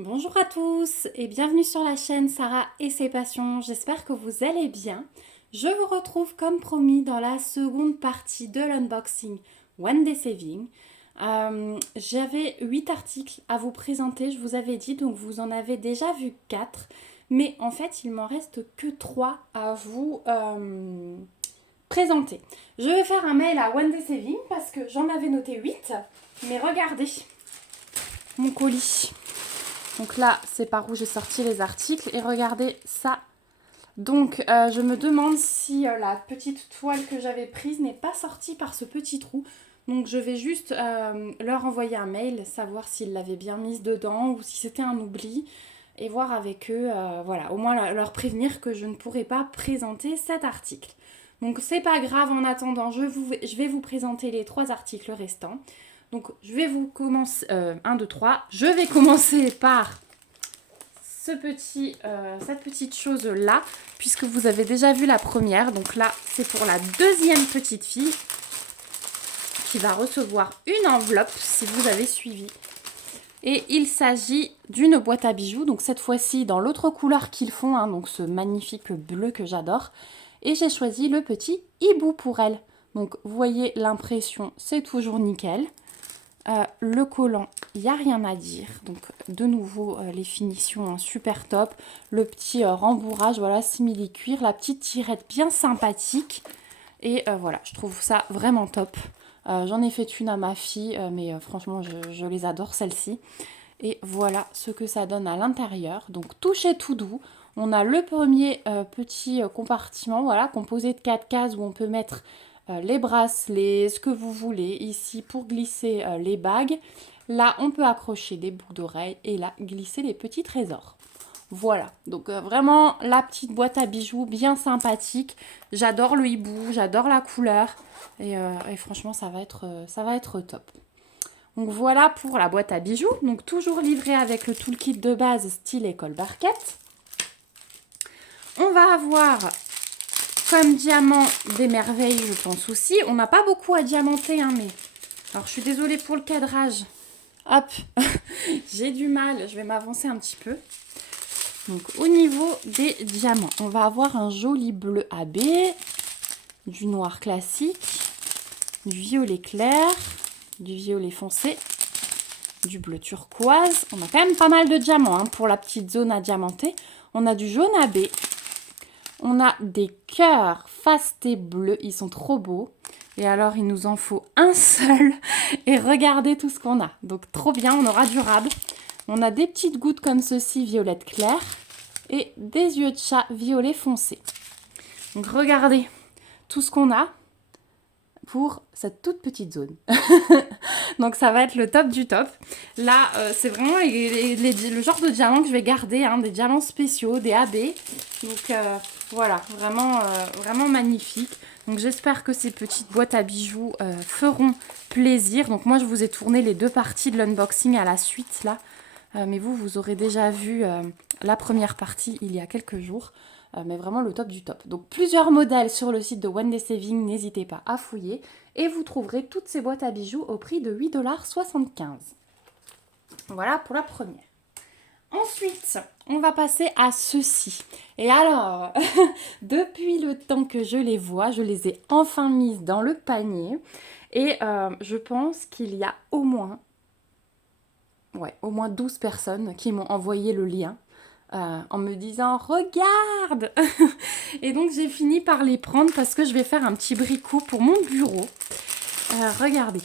Bonjour à tous et bienvenue sur la chaîne Sarah et ses passions, j'espère que vous allez bien. Je vous retrouve comme promis dans la seconde partie de l'unboxing One Day Saving. J'avais 8 articles à vous présenter, je vous avais dit, donc vous en avez déjà vu 4. Mais en fait il m'en reste que 3 à vous présenter. Je vais faire un mail à One Day Saving parce que j'en avais noté 8. Mais regardez mon colis. Donc là, c'est par où j'ai sorti les articles. Et regardez ça. Donc, je me demande si la petite toile que j'avais prise n'est pas sortie par ce petit trou. Donc, je vais juste leur envoyer un mail, savoir s'ils l'avaient bien mise dedans ou si c'était un oubli. Et voir avec eux, voilà, au moins leur prévenir que je ne pourrai pas présenter cet article. Donc, c'est pas grave, en attendant, je vais vous présenter les 3 articles restants. Donc, je vais vous commencer... 1, 2, 3. Je vais commencer par cette petite chose-là, puisque vous avez déjà vu la première. Donc là, c'est pour la deuxième petite fille qui va recevoir une enveloppe, si vous avez suivi. Et il s'agit d'une boîte à bijoux, donc cette fois-ci dans l'autre couleur qu'ils font, hein, donc ce magnifique bleu que j'adore. Et j'ai choisi le petit hibou pour elle. Donc vous voyez l'impression, c'est toujours nickel. Le collant, il n'y a rien à dire. Donc de nouveau, les finitions super top. Le petit rembourrage, voilà, simili-cuir. La petite tirette bien sympathique. Et voilà, je trouve ça vraiment top. J'en ai fait une à ma fille, mais franchement, je les adore, celles-ci. Et voilà ce que ça donne à l'intérieur. Donc touché tout doux. On a le premier petit compartiment, voilà, composé de 4 cases où on peut mettre les bracelets, ce que vous voulez. Ici, pour glisser les bagues. Là, on peut accrocher des boucles d'oreilles et là, glisser les petits trésors. Voilà, donc vraiment la petite boîte à bijoux bien sympathique. J'adore le hibou, j'adore la couleur et franchement, ça va être top. Donc voilà pour la boîte à bijoux. Donc toujours livré avec le toolkit de base style école barquette. On va avoir comme diamant des merveilles, je pense aussi. On n'a pas beaucoup à diamanter, hein, mais... Alors, je suis désolée pour le cadrage. Hop, j'ai du mal. Je vais m'avancer un petit peu. Donc, au niveau des diamants, on va avoir un joli bleu AB, du noir classique, du violet clair, du violet foncé, du bleu turquoise. On a quand même pas mal de diamants hein, pour la petite zone à diamanter. On a du jaune AB. On a des cœurs fastés bleus, ils sont trop beaux. Et alors, il nous en faut un seul. Et regardez tout ce qu'on a. Donc, trop bien, on aura durable. On a des petites gouttes comme ceci, violette claire. Et des yeux de chat violet foncé. Donc, regardez tout ce qu'on a pour cette toute petite zone. Donc, ça va être le top du top. Là, c'est vraiment le genre de diamant que je vais garder. Hein, des diamants spéciaux, des AB. Donc, voilà, vraiment magnifique. Donc j'espère que ces petites boîtes à bijoux feront plaisir. Donc moi je vous ai tourné les 2 parties de l'unboxing à la suite là. Mais vous aurez déjà vu la première partie il y a quelques jours. Mais vraiment le top du top. Donc plusieurs modèles sur le site de One Day Saving, n'hésitez pas à fouiller. Et vous trouverez toutes ces boîtes à bijoux au prix de 8,75 $. Voilà pour la première. Ensuite, on va passer à ceci. Et alors, depuis le temps que je les vois, je les ai enfin mises dans le panier. Et je pense qu'il y a au moins 12 personnes qui m'ont envoyé le lien en me disant « Regarde !» Et donc, j'ai fini par les prendre parce que je vais faire un petit bricot pour mon bureau. Regardez.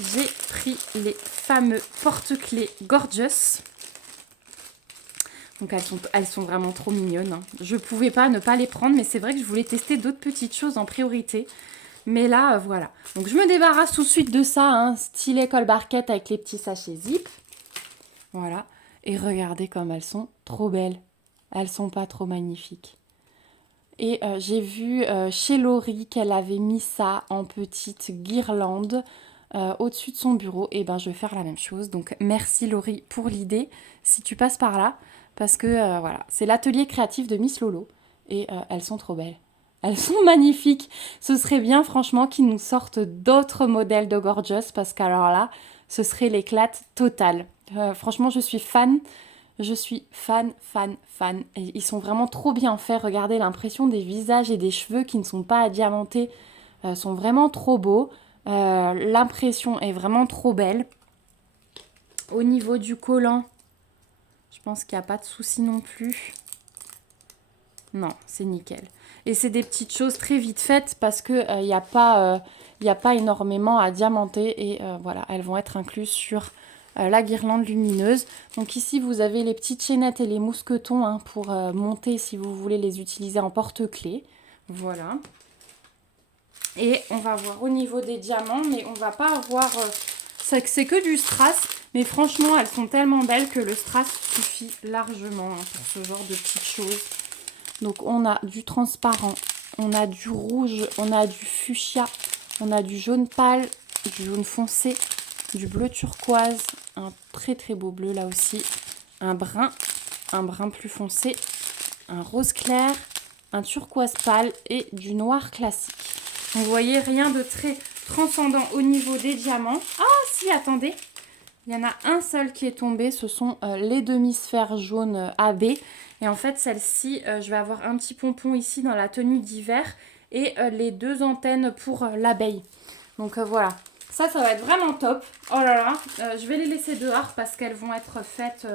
J'ai pris les fameux porte-clés Gorgeous. Donc elles sont vraiment trop mignonnes. Hein. Je ne pouvais pas ne pas les prendre, mais c'est vrai que je voulais tester d'autres petites choses en priorité. Mais là, voilà. Donc je me débarrasse tout de suite de ça, hein, style école barquette avec les petits sachets zip. Voilà. Et regardez comme elles sont trop belles. Elles sont pas trop magnifiques. Et j'ai vu chez Laurie qu'elle avait mis ça en petite guirlande au-dessus de son bureau. Et ben je vais faire la même chose. Donc merci Laurie pour l'idée. Si tu passes par là. Parce que voilà, c'est l'atelier créatif de Miss Lolo. Et elles sont trop belles. Elles sont magnifiques. Ce serait bien franchement qu'ils nous sortent d'autres modèles de Gorgeous. Parce qu'alors là, ce serait l'éclate totale. Franchement, je suis fan. Je suis fan, fan, fan. Et ils sont vraiment trop bien faits. Regardez l'impression des visages et des cheveux qui ne sont pas diamantés sont vraiment trop beaux. L'impression est vraiment trop belle. Au niveau du collant, je pense qu'il n'y a pas de souci non plus. Non, c'est nickel. Et c'est des petites choses très vite faites parce qu'il n'y a pas énormément à diamanter. Et voilà, elles vont être incluses sur la guirlande lumineuse. Donc ici, vous avez les petites chaînettes et les mousquetons hein, pour monter si vous voulez les utiliser en porte-clés. Voilà. Et on va voir au niveau des diamants, mais on va pas avoir... c'est que du strass, mais franchement, elles sont tellement belles que le strass suffit largement hein, pour ce genre de petites choses. Donc on a du transparent, on a du rouge, on a du fuchsia, on a du jaune pâle, du jaune foncé, du bleu turquoise, un très très beau bleu là aussi, un brun plus foncé, un rose clair, un turquoise pâle et du noir classique. Donc vous voyez, rien de très transcendant au niveau des diamants. Ah si, attendez, il y en a un seul qui est tombé, ce sont les demi-sphères jaunes AB. Et en fait, celle-ci, je vais avoir un petit pompon ici dans la tenue d'hiver et les 2 antennes pour l'abeille. Donc voilà, ça va être vraiment top. Oh là là, je vais les laisser dehors parce qu'elles vont être faites,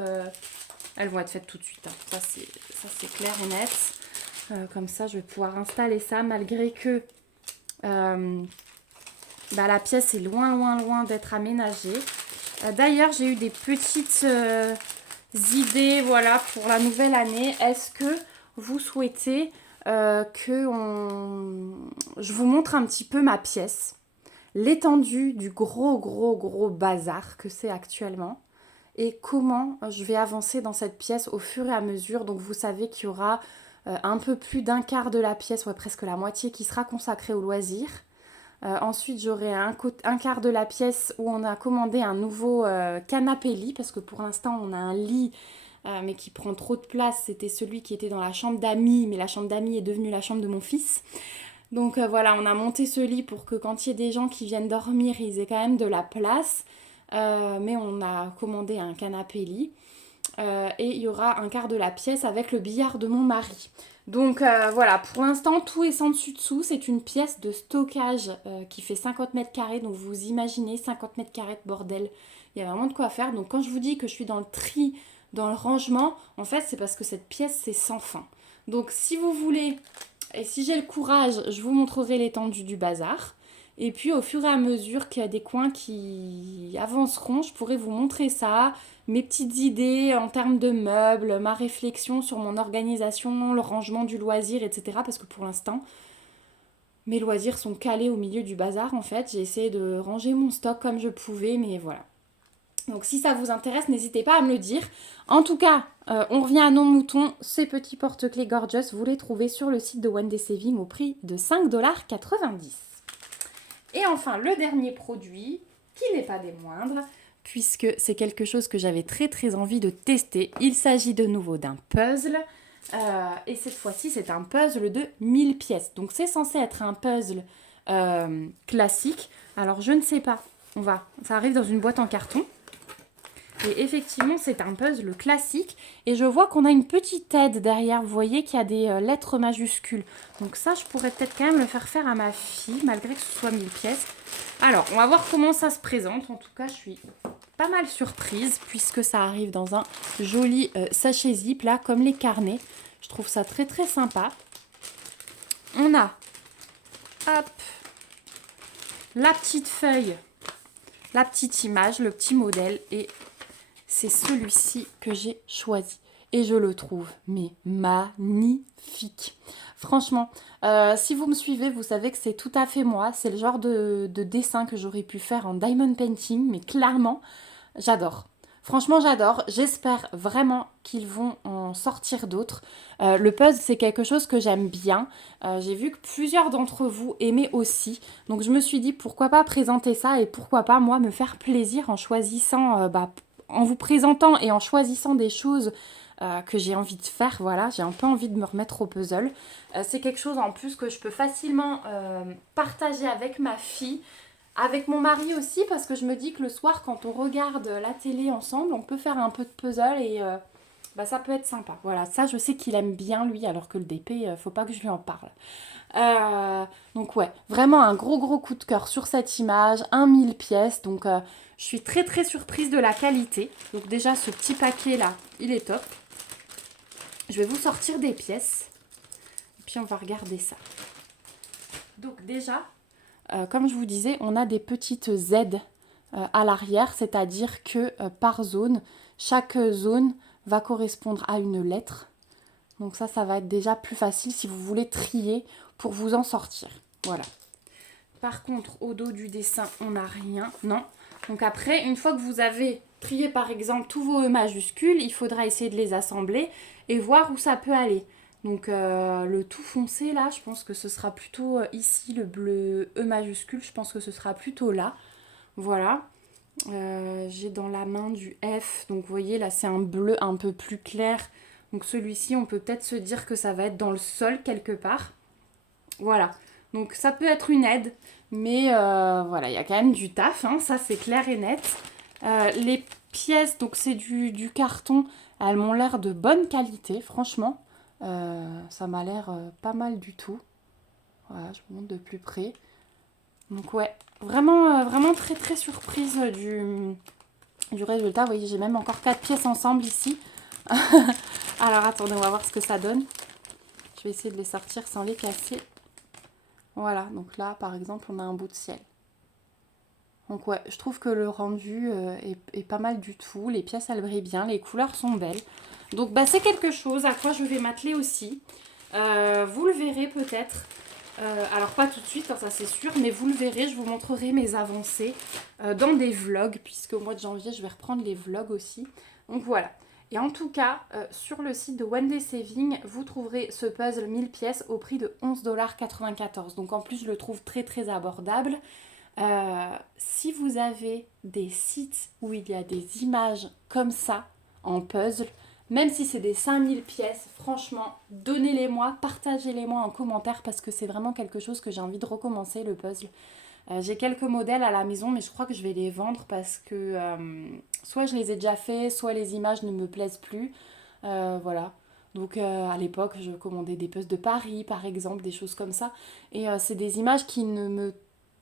tout de suite. Hein. Ça, c'est clair et net. Comme ça, je vais pouvoir installer ça malgré que la pièce est loin d'être aménagée. D'ailleurs, j'ai eu des petites idées voilà, pour la nouvelle année. Est-ce que vous souhaitez je vous montre un petit peu ma pièce, l'étendue du gros bazar que c'est actuellement et comment je vais avancer dans cette pièce au fur et à mesure. Donc vous savez qu'il y aura un peu plus d'un quart de la pièce, ouais, presque la moitié qui sera consacrée au loisir. Ensuite, j'aurai un quart de la pièce où on a commandé un nouveau canapé-lit parce que pour l'instant, on a un lit mais qui prend trop de place. C'était celui qui était dans la chambre d'amis, mais la chambre d'amis est devenue la chambre de mon fils. Donc voilà, on a monté ce lit pour que quand il y ait des gens qui viennent dormir, ils aient quand même de la place. Mais on a commandé un canapé-lit. Et il y aura un quart de la pièce avec le billard de mon mari. Donc voilà, pour l'instant tout est sans dessus-dessous. C'est une pièce de stockage qui fait 50 mètres carrés. Donc vous imaginez 50 mètres carrés de bordel. Il y a vraiment de quoi faire. Donc quand je vous dis que je suis dans le tri, dans le rangement, en fait c'est parce que cette pièce c'est sans fin. Donc si vous voulez, et si j'ai le courage, je vous montrerai l'étendue du bazar. Et puis au fur et à mesure qu'il y a des coins qui avanceront, je pourrai vous montrer ça, mes petites idées en termes de meubles, ma réflexion sur mon organisation, le rangement du loisir, etc. Parce que pour l'instant, mes loisirs sont calés au milieu du bazar en fait. J'ai essayé de ranger mon stock comme je pouvais, mais voilà. Donc si ça vous intéresse, n'hésitez pas à me le dire. En tout cas, on revient à nos moutons. Ces petits porte-clés gorgeous, vous les trouvez sur le site de One Day Saving au prix de 5,90 $. Et enfin, le dernier produit, qui n'est pas des moindres, puisque c'est quelque chose que j'avais très envie de tester. Il s'agit de nouveau d'un puzzle. Et cette fois-ci, c'est un puzzle de 1000 pièces. Donc c'est censé être un puzzle classique. Alors je ne sais pas. Ça arrive dans une boîte en carton. Et effectivement, c'est un puzzle classique. Et je vois qu'on a une petite aide derrière. Vous voyez qu'il y a des lettres majuscules. Donc ça, je pourrais peut-être quand même le faire à ma fille, malgré que ce soit 1000 pièces. Alors, on va voir comment ça se présente. En tout cas, je suis pas mal surprise, puisque ça arrive dans un joli sachet zip, là, comme les carnets. Je trouve ça très sympa. On a, hop, la petite feuille, la petite image, le petit modèle et... c'est celui-ci que j'ai choisi. Et je le trouve, mais magnifique. Franchement, si vous me suivez, vous savez que c'est tout à fait moi. C'est le genre de dessin que j'aurais pu faire en diamond painting. Mais clairement, j'adore. Franchement, j'adore. J'espère vraiment qu'ils vont en sortir d'autres. Le puzzle, c'est quelque chose que j'aime bien. J'ai vu que plusieurs d'entre vous aimaient aussi. Donc, je me suis dit, pourquoi pas présenter ça et pourquoi pas, moi, me faire plaisir en choisissant... en vous présentant et en choisissant des choses que j'ai envie de faire, voilà, j'ai un peu envie de me remettre au puzzle. C'est quelque chose en plus que je peux facilement partager avec ma fille. avec mon mari aussi, parce que je me dis que le soir, quand on regarde la télé ensemble, on peut faire un peu de puzzle et ça peut être sympa. Voilà, ça je sais qu'il aime bien lui, alors que le DP, faut pas que je lui en parle. Donc ouais, vraiment un gros coup de cœur sur cette image, 1000 pièces, donc je suis très surprise de la qualité. Donc déjà ce petit paquet là, il est top. Je vais vous sortir des pièces, et puis on va regarder ça. Donc déjà, comme je vous disais, on a des petites Z à l'arrière, c'est-à-dire que par zone, chaque zone va correspondre à une lettre. Donc ça va être déjà plus facile si vous voulez trier pour vous en sortir. Voilà. Par contre, au dos du dessin, on n'a rien. Non. Donc après, une fois que vous avez trié par exemple tous vos E majuscules, il faudra essayer de les assembler et voir où ça peut aller. Donc le tout foncé là, je pense que ce sera plutôt ici, le bleu E majuscule, je pense que ce sera plutôt là. Voilà. J'ai dans la main du F, donc vous voyez là c'est un bleu un peu plus clair. Donc celui-ci, on peut peut-être se dire que ça va être dans le sol quelque part. Voilà. Donc ça peut être une aide, mais voilà, il y a quand même du taf, hein, ça c'est clair et net. Les pièces, donc c'est du carton, elles m'ont l'air de bonne qualité, franchement. Ça m'a l'air pas mal du tout. Voilà, je vous montre de plus près. Donc ouais, vraiment très surprise du résultat. Vous voyez, j'ai même encore 4 pièces ensemble ici. Alors attendez, on va voir ce que ça donne. Je vais essayer de les sortir sans les casser. Voilà, donc là par exemple on a un bout de ciel. Donc ouais, je trouve que le rendu est pas mal du tout. Les pièces elles brillent bien, les couleurs sont belles. Donc c'est quelque chose à quoi je vais m'atteler aussi. Vous le verrez peut-être. Alors pas tout de suite, hein, ça c'est sûr, mais vous le verrez, je vous montrerai mes avancées dans des vlogs, puisque au mois de janvier je vais reprendre les vlogs aussi. Donc voilà. Et en tout cas, sur le site de One Day Saving, vous trouverez ce puzzle 1000 pièces au prix de 11,94 $. Donc en plus, je le trouve très abordable. Si vous avez des sites où il y a des images comme ça, en puzzle, même si c'est des 5000 pièces, franchement, donnez-les-moi, partagez-les-moi en commentaire parce que c'est vraiment quelque chose que j'ai envie de recommencer, le puzzle. J'ai quelques modèles à la maison, mais je crois que je vais les vendre parce que soit je les ai déjà faits, soit les images ne me plaisent plus. Voilà. Donc à l'époque, je commandais des puzzles de Paris, par exemple, des choses comme ça. Et c'est des images qui ne me...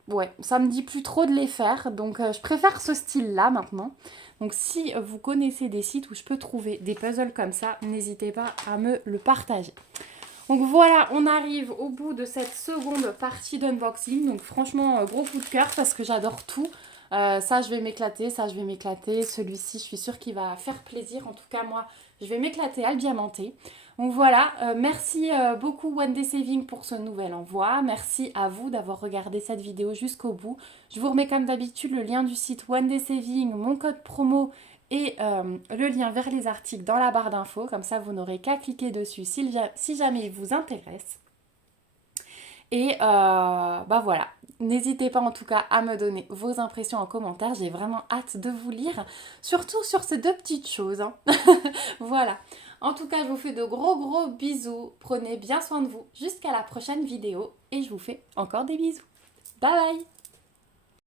Ouais, ça me dit plus trop de les faire. Donc je préfère ce style-là maintenant. Donc si vous connaissez des sites où je peux trouver des puzzles comme ça, n'hésitez pas à me le partager. Donc voilà, on arrive au bout de cette seconde partie d'unboxing. Donc franchement, gros coup de cœur parce que j'adore tout. Ça, je vais m'éclater, ça, je vais m'éclater. Celui-ci, je suis sûre qu'il va faire plaisir. En tout cas, moi, je vais m'éclater à le diamanter. Donc voilà, merci beaucoup One Day Saving pour ce nouvel envoi. Merci à vous d'avoir regardé cette vidéo jusqu'au bout. Je vous remets comme d'habitude le lien du site One Day Saving, mon code promo et le lien vers les articles dans la barre d'infos. Comme ça, vous n'aurez qu'à cliquer dessus si jamais il vous intéresse. Et voilà, n'hésitez pas en tout cas à me donner vos impressions en commentaire. J'ai vraiment hâte de vous lire, surtout sur ces deux petites choses. Hein. Voilà. En tout cas, je vous fais de gros bisous. Prenez bien soin de vous jusqu'à la prochaine vidéo et je vous fais encore des bisous. Bye bye.